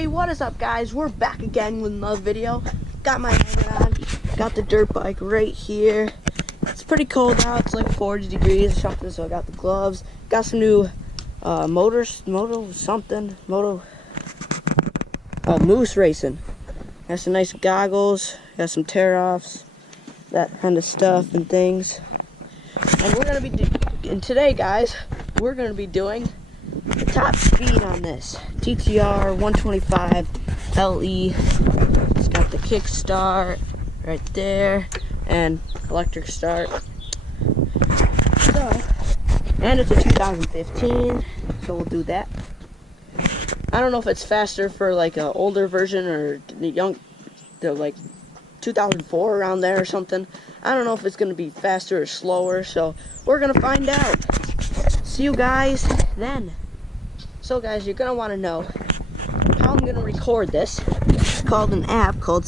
Hey, what is up, guys? We're back again with another video. Got my helmet on, got the dirt bike right here. It's pretty cold out, it's like 40 degrees or something, so I got the gloves. Got some new moose racing. Got some nice goggles, got some tear-offs, that kind of stuff and things. And we're gonna be today, guys, we're gonna be doing the top speed on this TTR 125 LE. It's got the kickstart right there and electric start. So, and it's a 2015, so we'll do that. I don't know if it's faster for like an older version or the like 2004 around there or something. I don't know if it's gonna be faster or slower, so we're gonna find out. See you guys then. So guys, you're gonna want to know how I'm gonna record this. It's called an app called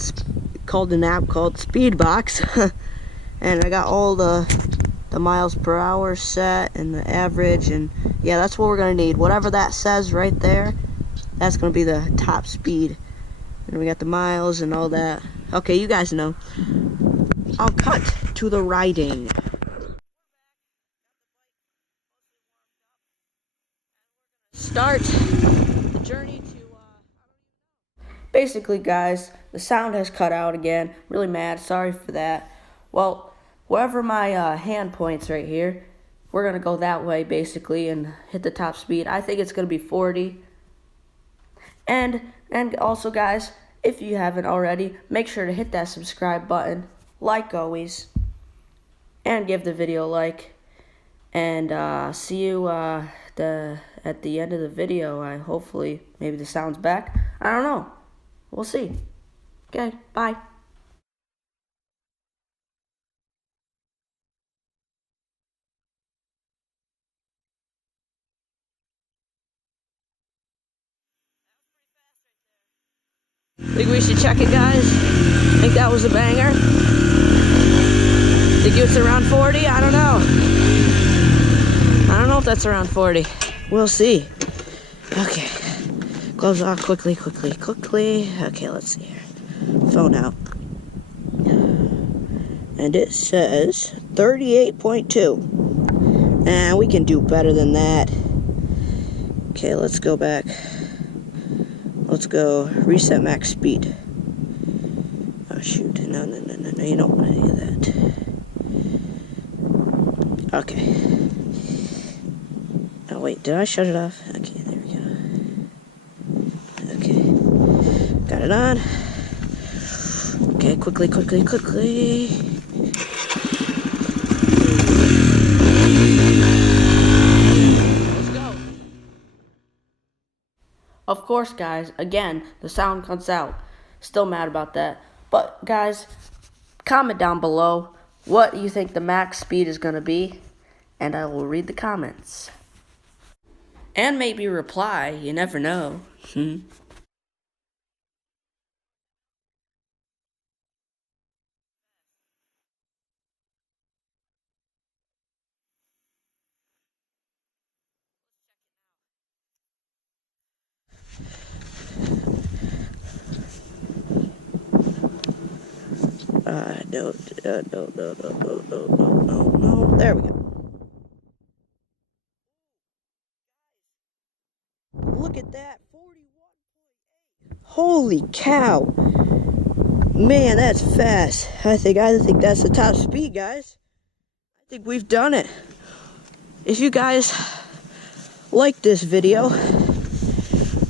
Speedbox, and I got all the miles per hour set and the average, and yeah, that's what we're gonna need. Whatever that says right there, that's gonna be the top speed. And we got the miles and all that. Okay, you guys know. I'll cut to the riding. Start the journey to basically, guys, the sound has cut out again. Really mad, sorry for that. Well, wherever my hand points right here, we're gonna go that way basically and hit the top speed. I think it's gonna be 40. And also, guys, if you haven't already, make sure to hit that subscribe button, like always, and give the video a like. And see you at the end of the video. Hopefully, maybe the sound's back. I don't know. We'll see. Okay, bye. Think we should check it, guys? Think that was a banger? Think it's around 40? I don't know. I don't know if that's around 40. We'll see. Okay. Gloves off quickly. Okay, let's see here. Phone out. And it says 38.2. And we can do better than that. Okay, let's go back. Let's go reset max speed. Oh shoot, no, you don't want any of that. Okay. Oh wait, did I shut it off? Okay, there we go. Okay. Got it on. Okay, quickly. Of course, guys, again, the sound cuts out. Still mad about that. But, guys, comment down below what you think the max speed is going to be, and I will read the comments. And maybe reply, you never know. No. There we go. Look at that, 41.8. Holy cow. Man, that's fast. I think that's the top speed, guys. I think we've done it. If you guys like this video,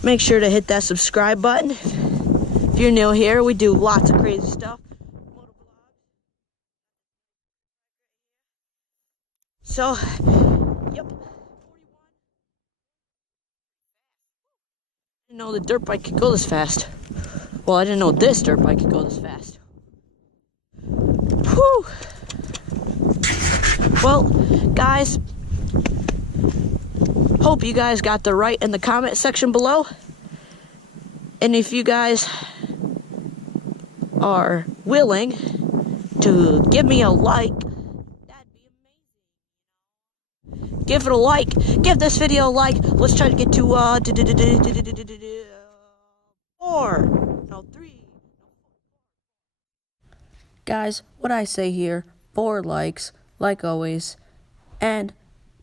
make sure to hit that subscribe button. If you're new here, we do lots of crazy stuff. So, yep. I didn't know the dirt bike could go this fast. Well, I didn't know this dirt bike could go this fast. Whew. Well, guys, hope you guys got the right in the comment section below. And if you guys are willing to give me a like, give it a like. Give this video a like. Let's try to get to 4. No, 3. Guys, what I say here, 4 likes, like always, and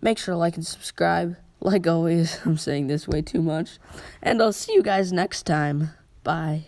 make sure to like and subscribe, like always. I'm saying this way too much. And I'll see you guys next time. Bye.